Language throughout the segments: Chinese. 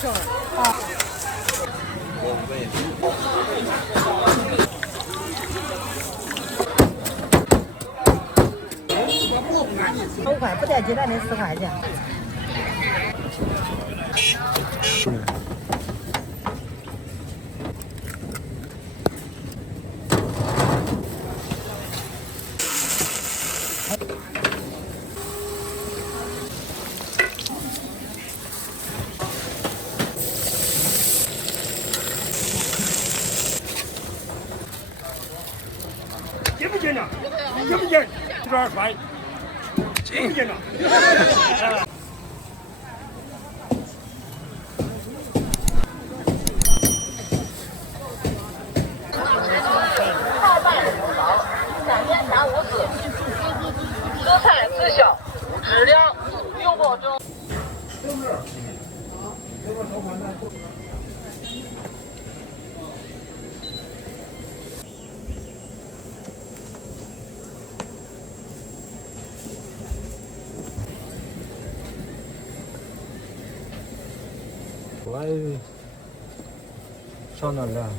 上。5块，不带鸡蛋的4块钱。接不接呢？接不接？这2块，接不接呢？3点354，食材质小，质量有保证。来上哪了？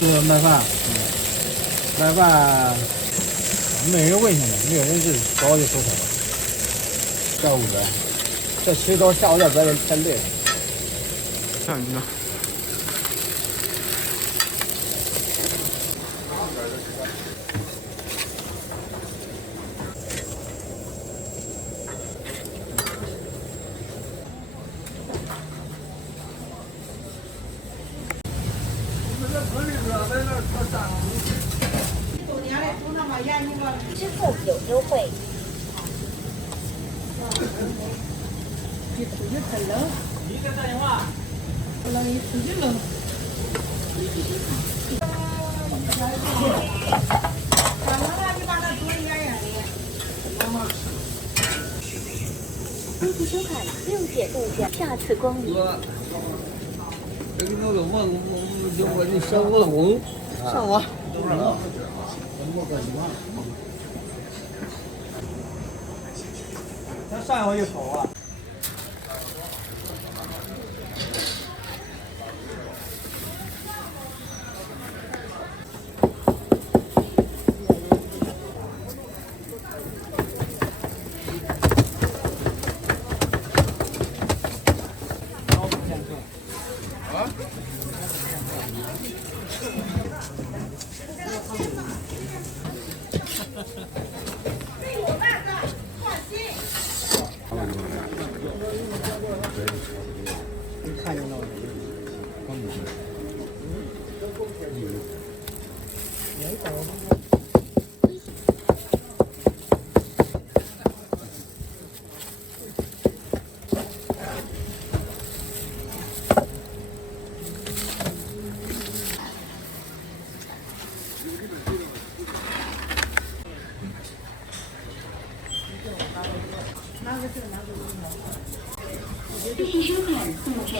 这个卖饭，卖饭没人问，现在没有人是早就收摊了。下午的，这其实到下午点咱才累。看你呢。之后有优惠。你出去太冷。你在打电话。不让你出去冷。恭喜收看6点入选，下次光临。这个弄的我你上我红上我。他上一回就投了。看见了。谢谢收看速审。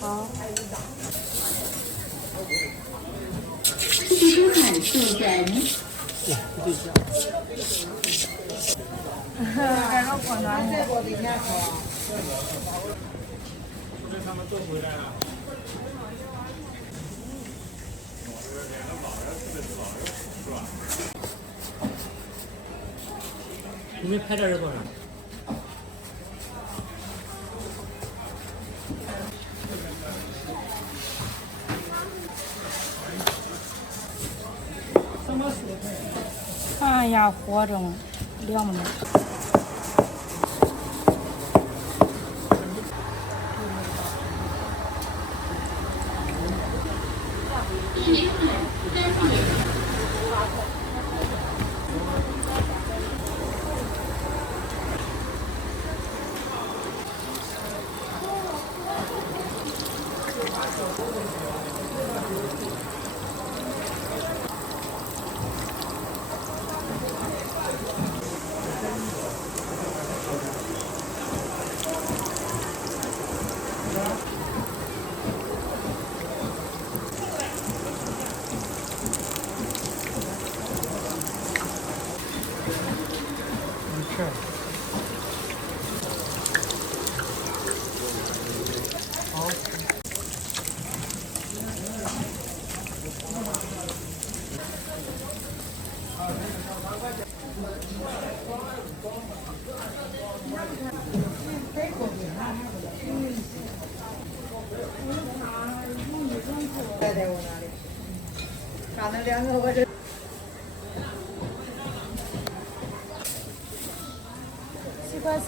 好。谢谢收看速审。改个锅暖和。你们拍照是多少？看一下火中凉不凉。干了2个我这。7块4。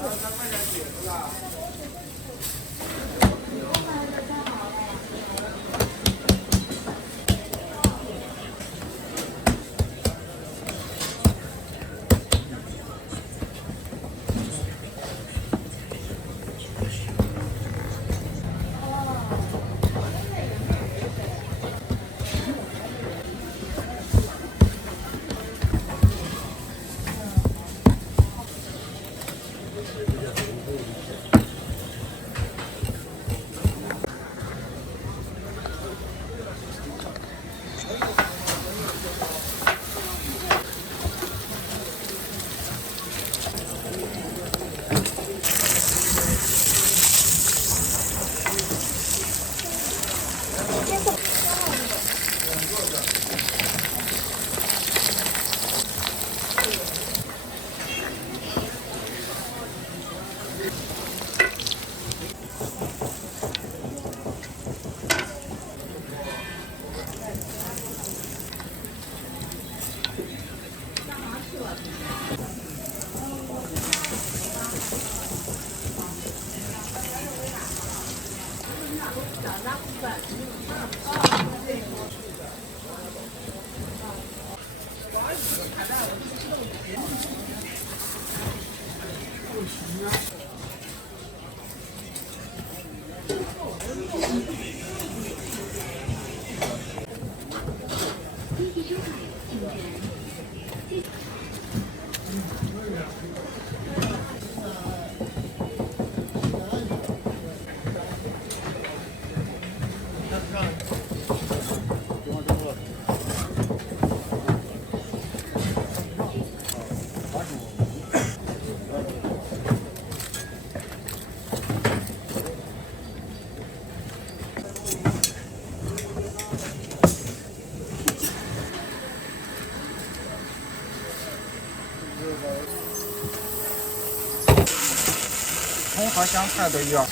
葱和香菜都要。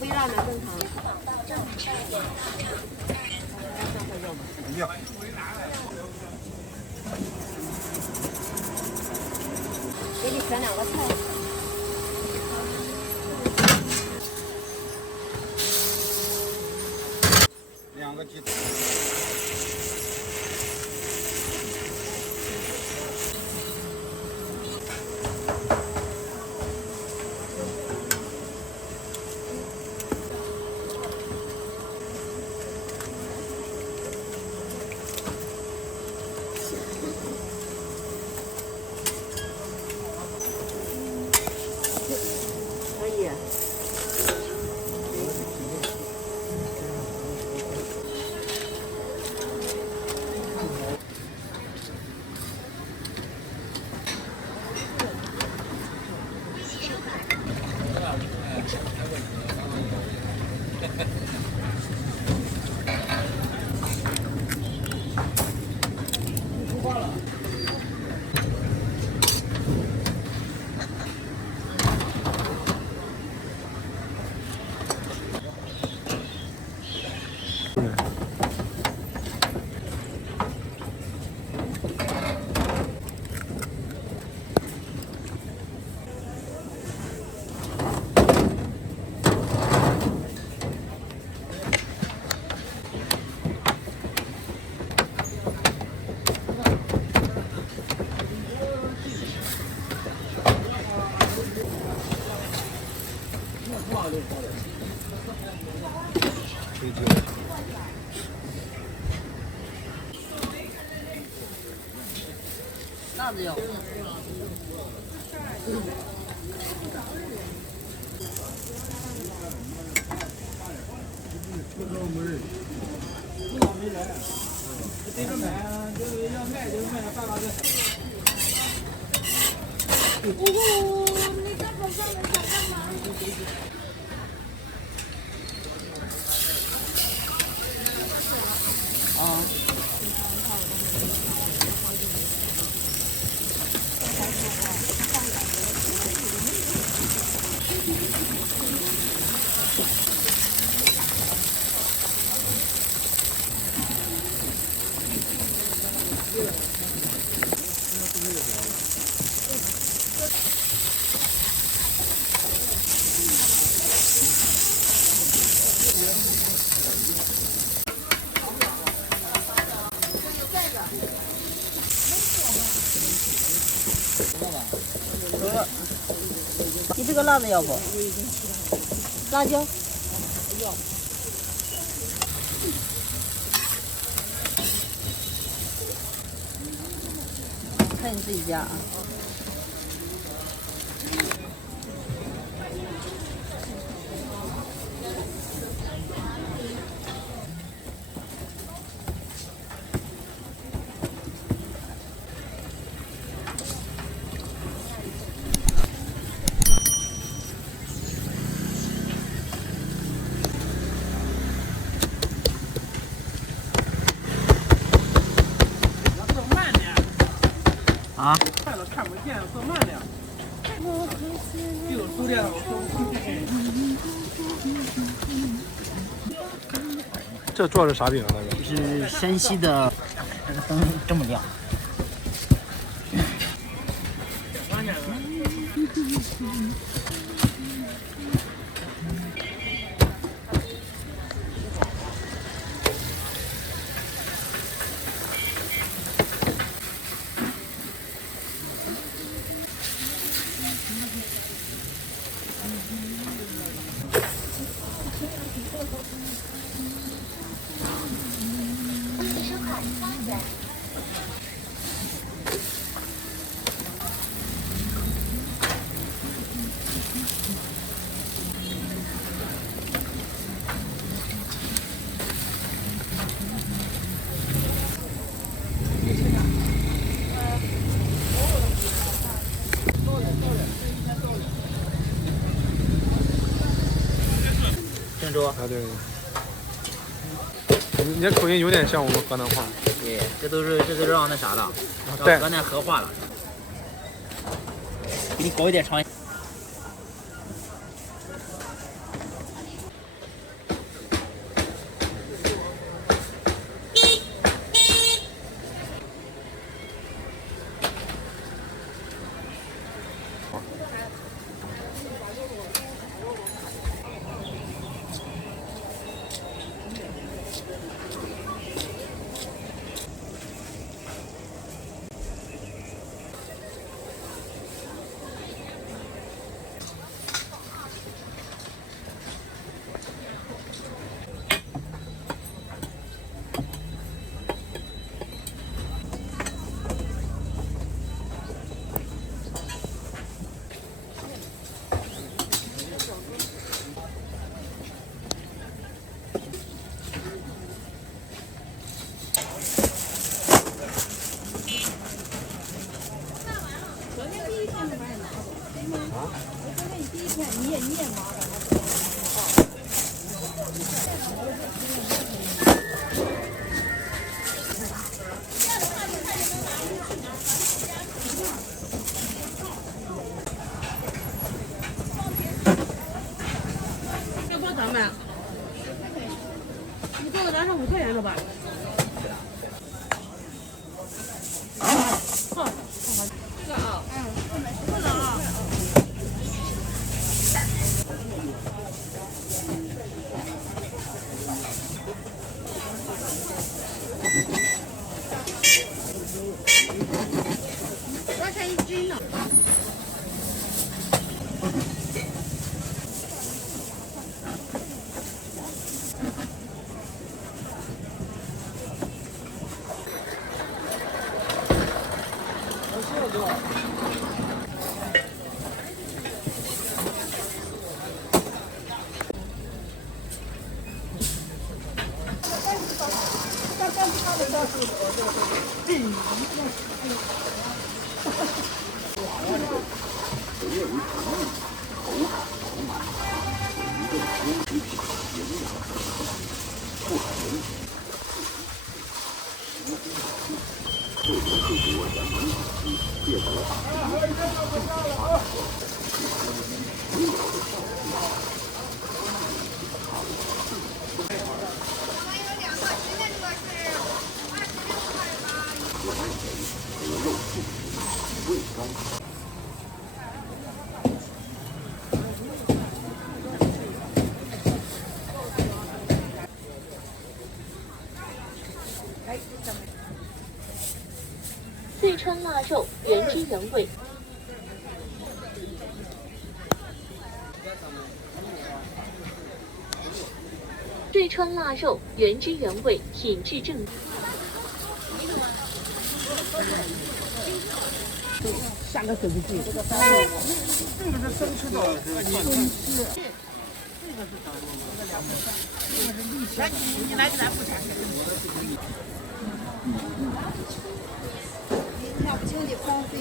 微辣的正常。要。给你选2个菜。2个鸡蛋。可以。追究。辣子有。这个买，就是要卖就卖了800个。你在网上面想干嘛？你这个辣子要不？辣椒。看你自己加啊。啊？快了看不见，做慢点。有熟练了，我说。这做的是啥饼啊？那个是山西的，这个灯这么亮。郑州啊，对。你这口音有点像我们河南话。对，这都是让那啥的，对让河南河话了。给你搞一点尝。要多少买？你做的咱是5块钱的吧？好，这个啊，这个啊。多少钱一斤呢？四川腊肉原汁原味。四川腊肉原汁原味，品质正。下个手机去。这个是生吃的，来，你来付钱。看不清你荒废。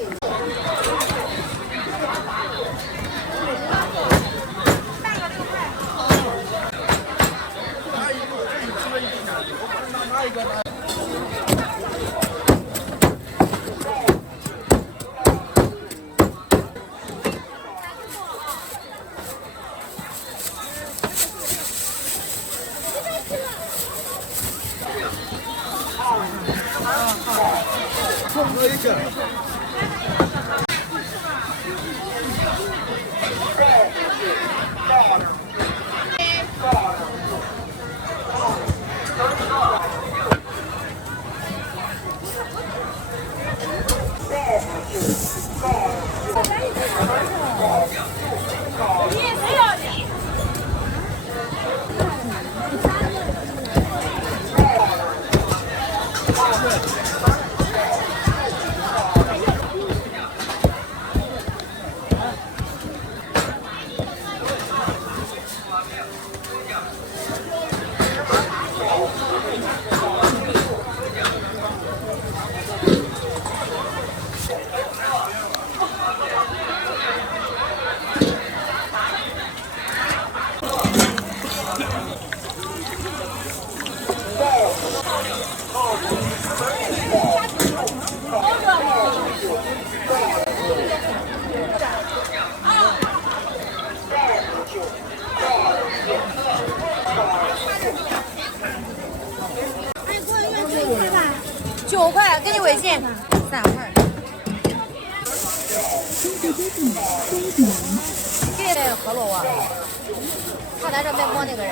9块，给你微信3块。给那个喝了啊，他在这卖馍那个人。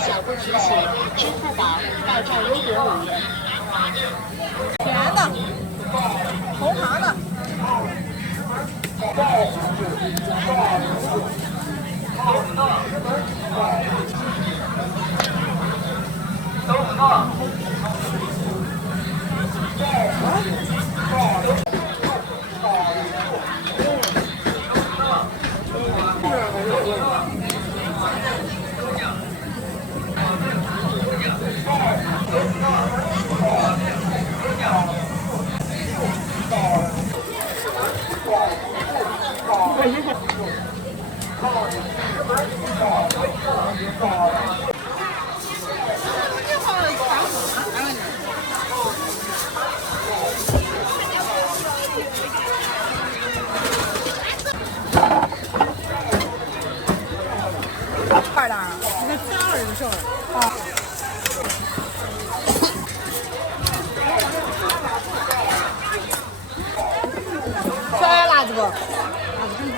小步提醒：支付宝到账1.5元。甜的，红糖的。二的，这个加二的事儿啊。小点辣子不？辣子正常。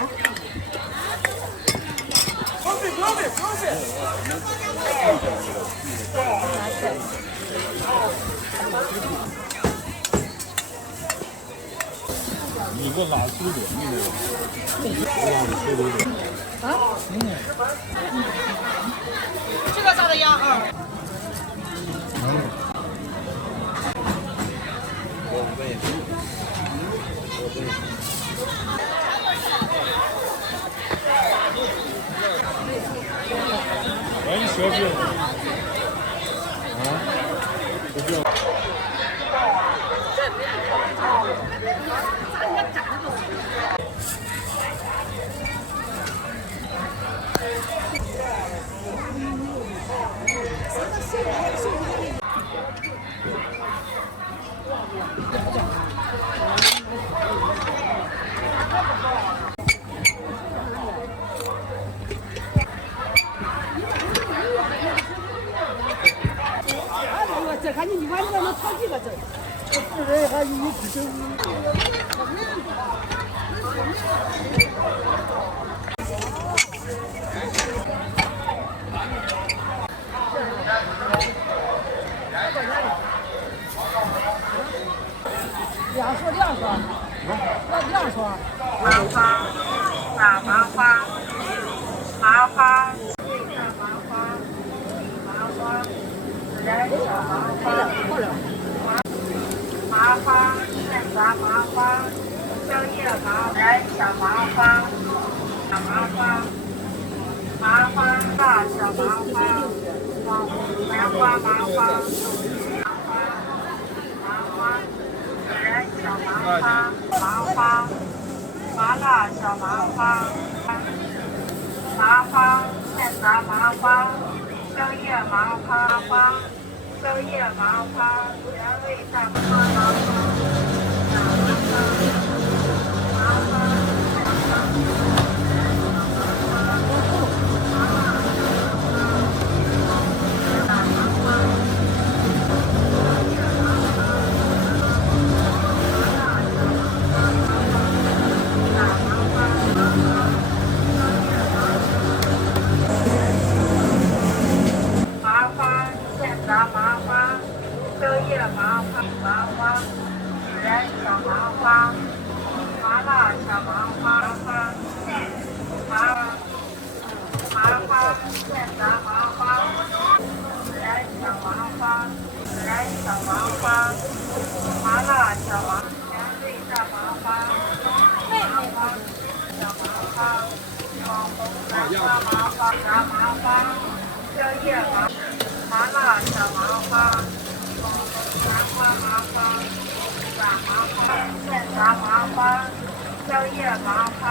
不要费。你给我拉速度，你那个，我拉的速度。啊？这个咋的呀？蛇是。这看你晚上能炒几个字？这人还一只手。两说，要两说。麻花，大麻花，麻花，麻花，麻花，人小麻花，麻花，现炸麻花，蕉叶麻，人小麻花，小麻花，麻花大小麻花，棉花麻花，麻花，人小麻花，麻花。麻辣小麻花，麻花现炸麻花，蕉叶麻花，蕉叶麻花，原味大麻花，麻花，麻花，蕉叶麻花，人小麻花，麻辣小麻花，麻花现炸麻花，人小麻花，麻辣小麻花，原味大麻花，小麻花，网红南瓜麻花，炸麻花，蕉叶麻辣小麻花，南瓜麻花，软麻花，现炸麻花，蕉叶麻花，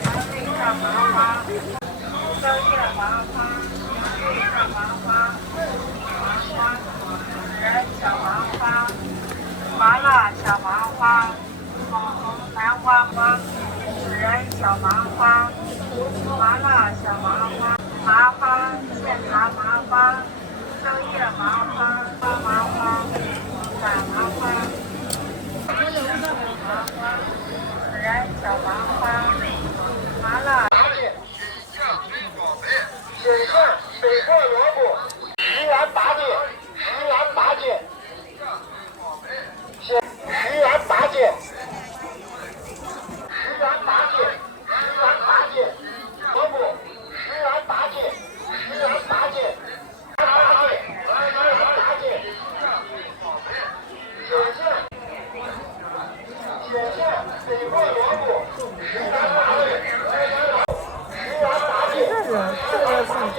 原味大麻花，蕉叶麻花，原味大麻花，麻花，人小麻花，麻辣小麻花，网红南瓜花，人小麻花，麻辣小麻花，麻花现炸麻花。蕉叶麻花，麻花，软麻花，麻花，人小麻花，麻辣。水蒜、水破萝卜，10元8斤，10元8斤。10元8斤，10元8斤，10元8斤。萝卜10元8斤，10元8斤。水破萝卜10元8斤，10元8斤，10元8斤。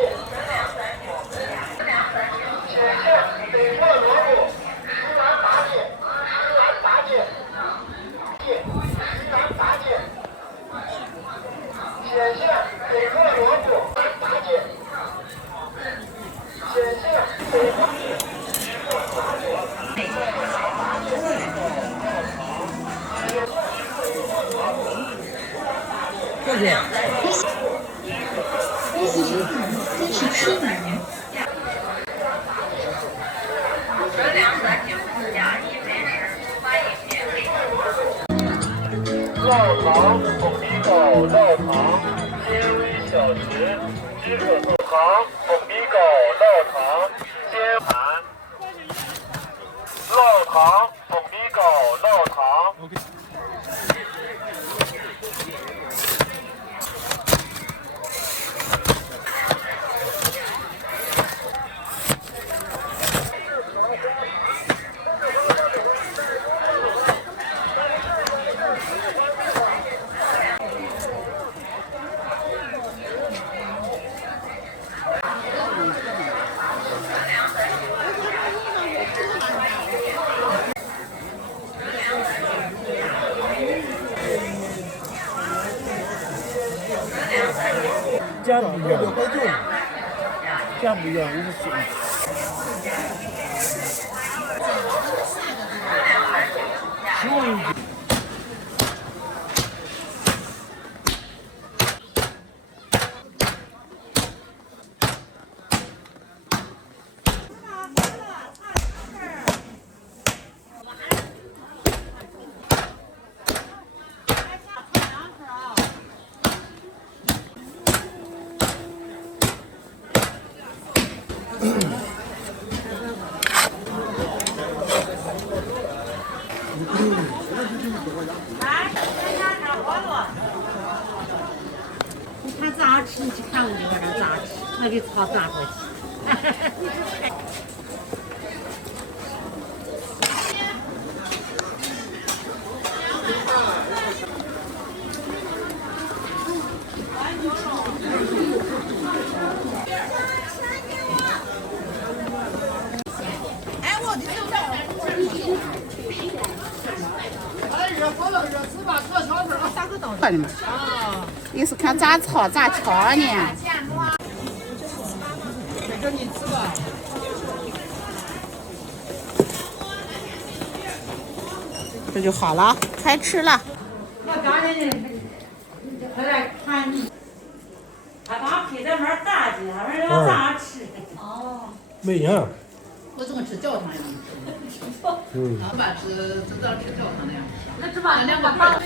雪线水破萝卜10元8斤，10元8斤，10元8斤。雪线水破萝卜8斤，雪线水破。谢谢。烙糖、凤梨糕、烙糖、纤维小食、知可颂糖、凤梨糕、烙糖、煎盘、烙糖、凤梨糕、烙糖。酱不一样，酱不一样，我是喜欢。你看咋吃？你去看我这个人咋吃？我给炒咋回去？你是看咋炒咋调呢？这就好了，开吃了。我刚才呢，快来看你，他把配在那儿大的，他说要咋吃？哦，没样。我怎么吃教堂样的？嗯。老板是知道吃教堂的样子。那这把两个汤。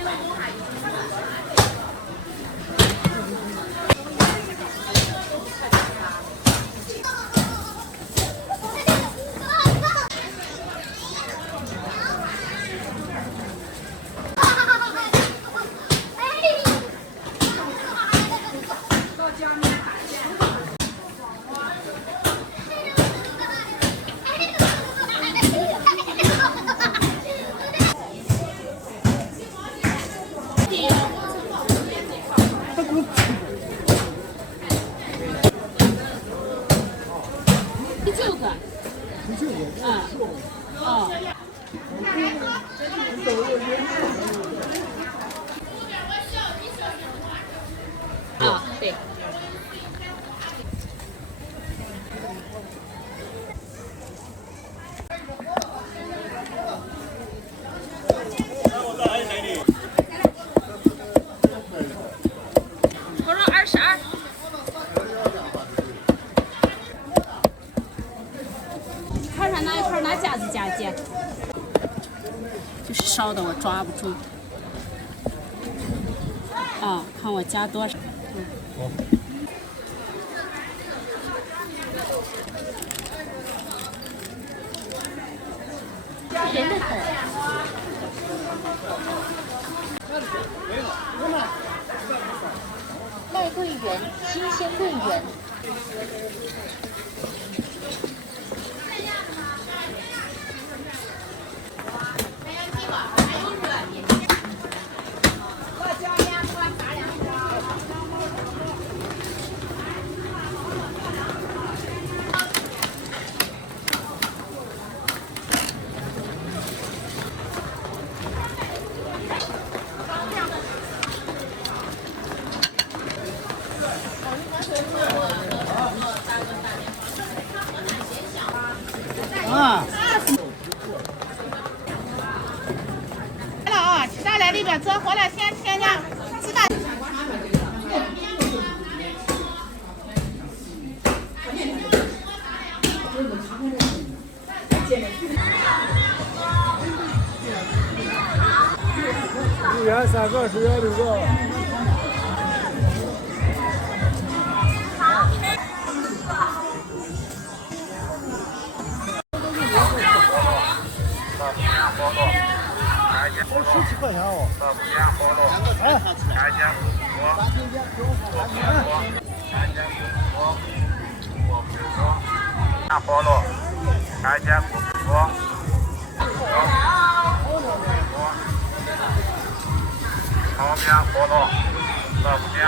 啊，对。我说22。看上哪一块哪架子加姐？就是烧的我抓不住。啊，看我加多少。人的很。麦桂圆，新鲜桂圆。啊！来了啊！鸡蛋来里边做好了，先添点鸡蛋。1元3个，10元6个。17块钱哦。菠萝，看见不多。旁边菠萝，这边。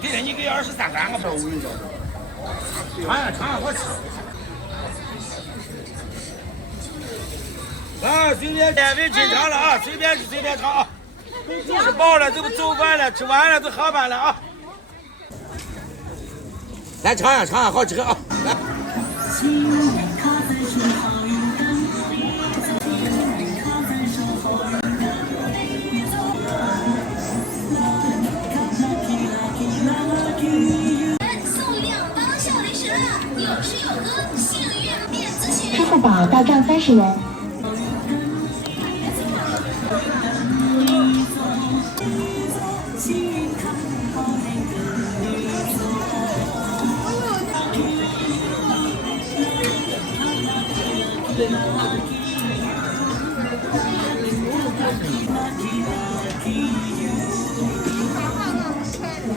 给了你个23干个包。尝尝好吃。啊，随便点位进场了啊，随便尝啊。吃饱了就走饭了，吃完了就下班了啊。来尝尝，好吃啊！来。支付宝到账30元。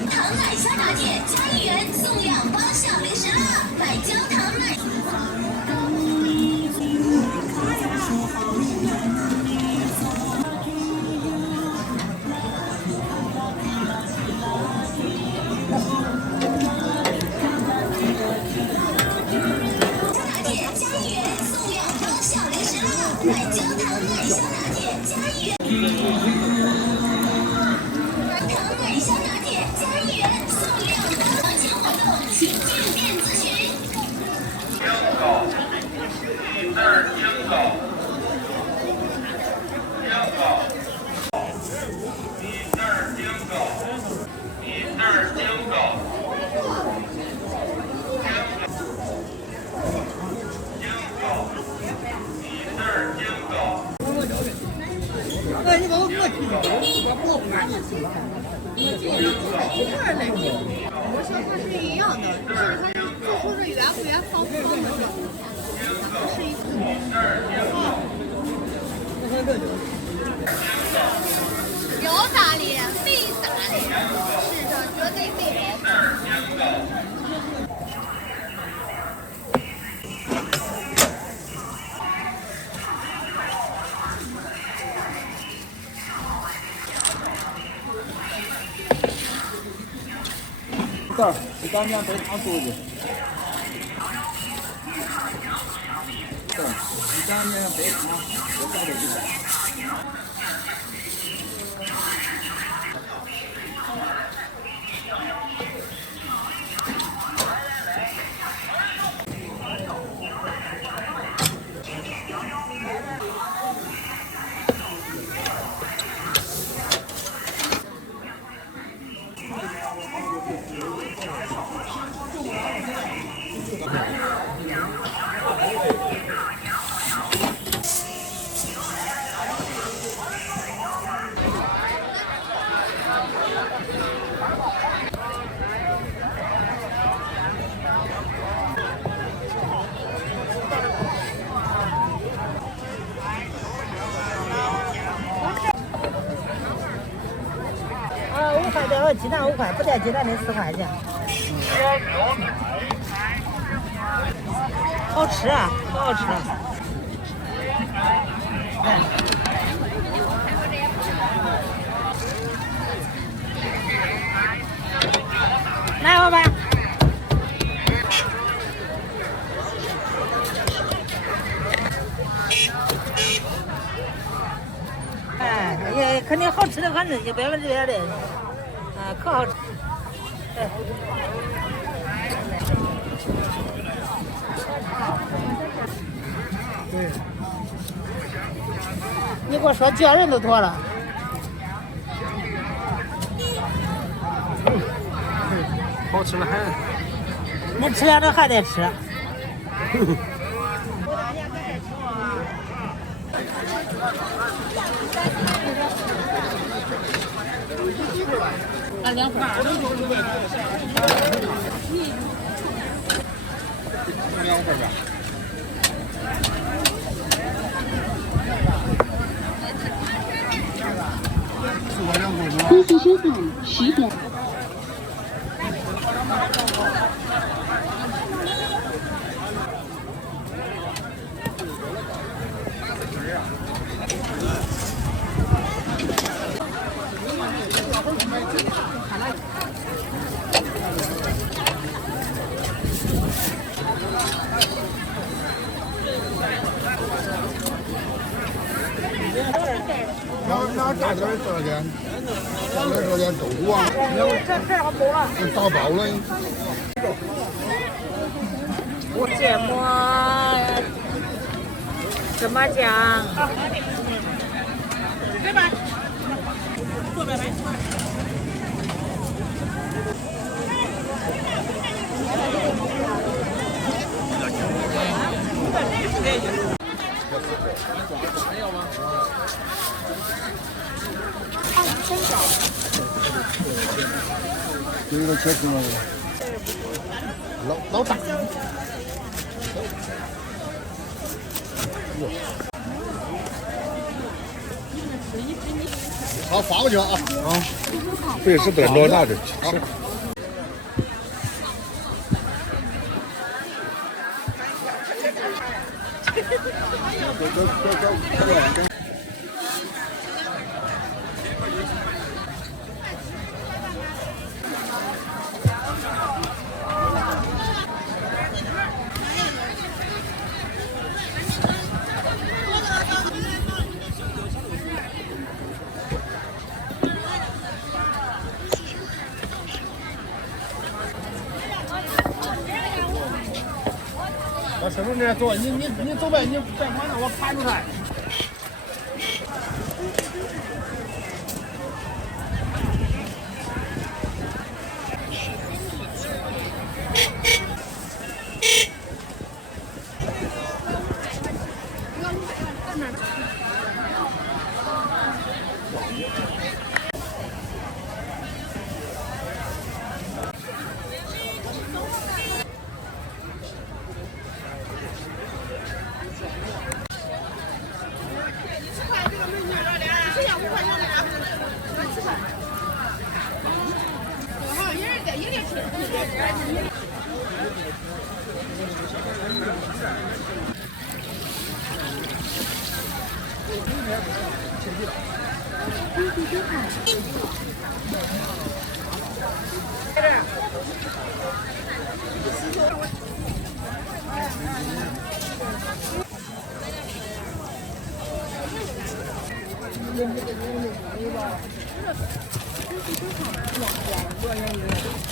糖奶香拿铁加1元送2包小零食啦！买焦糖奶。买焦糖奶香拿铁加1元，糖奶香拿铁加1元送2包，详情活动请进店咨询。你把我过去了，我不敢去。我说它是一样的，就是它就说是圆不圆方不方的事，是一有打理，没打理，世上绝对没别的。你干面白糖多的。对，你干面白糖，我加点进来。5块的，鸡蛋5块，不带鸡蛋的4块钱。好吃啊，可好吃了。来，老板。哎，也肯定好吃的很，就100%的，啊，可好吃。哎。对。你给我说叫人都妥了。好吃了很。你吃了这还得吃。2份。2份吧。恭喜收看10点。大点这点，上面这点豆腐啊，打包了。芥末芝麻酱。对吧？坐着来。这个切成了，老大。好，发过去啊！这是不能拿着吃。我什么人做？你走呗，你别管他，我看着他。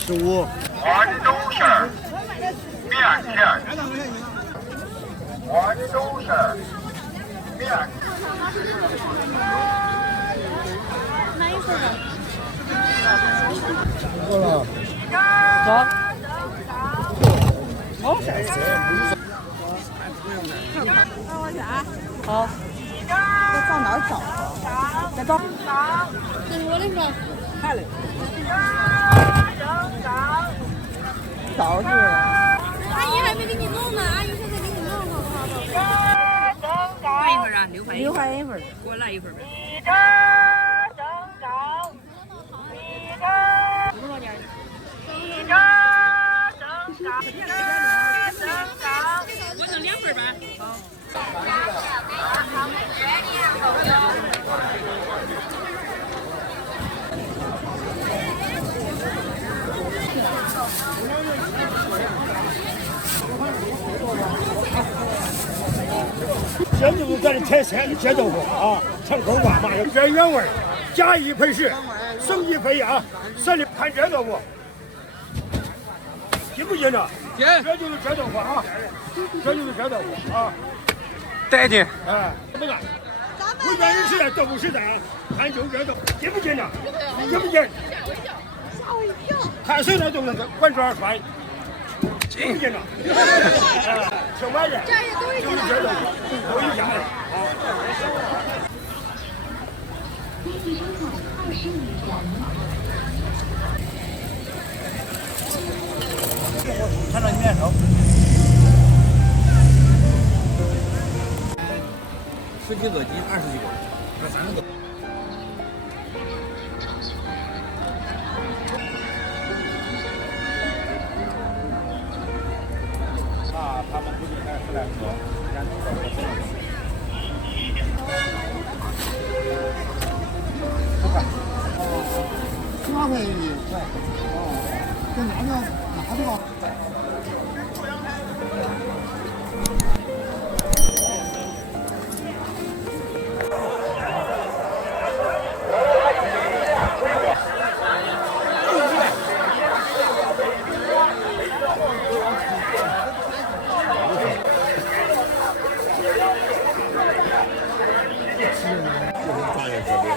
15。环州市面线，环州市面。哪一份啊？过了。走。好。帮我去啊。好。这放哪儿找？再找。这是我的吗？看了。找去了。阿姨还没给你弄呢，阿姨现在给你弄好不好？来一份啊，6块一份。给我来一份呗。多少点？我整2份呗。这就是咱的铁线的街豆腐啊，城口挂嘛，这原味，加1赔10，省1赔1啊，省的看这豆腐，进不进呢？进，这就是这豆腐啊，这就是这豆腐啊，带进。哎，怎么干？回原人时代，豆腐时代啊，看就这豆腐，进不进呢？进不进？吓我一跳！看谁那都是管这样摔。进不进呢？哎，挺满的，就是这豆腐，都一家的啊。看到你面头。10几个斤，20几个，这3个都。他们估计还是来说，人家到这个不看。8块1，对。哦，这哪个？哪个高？专业设备。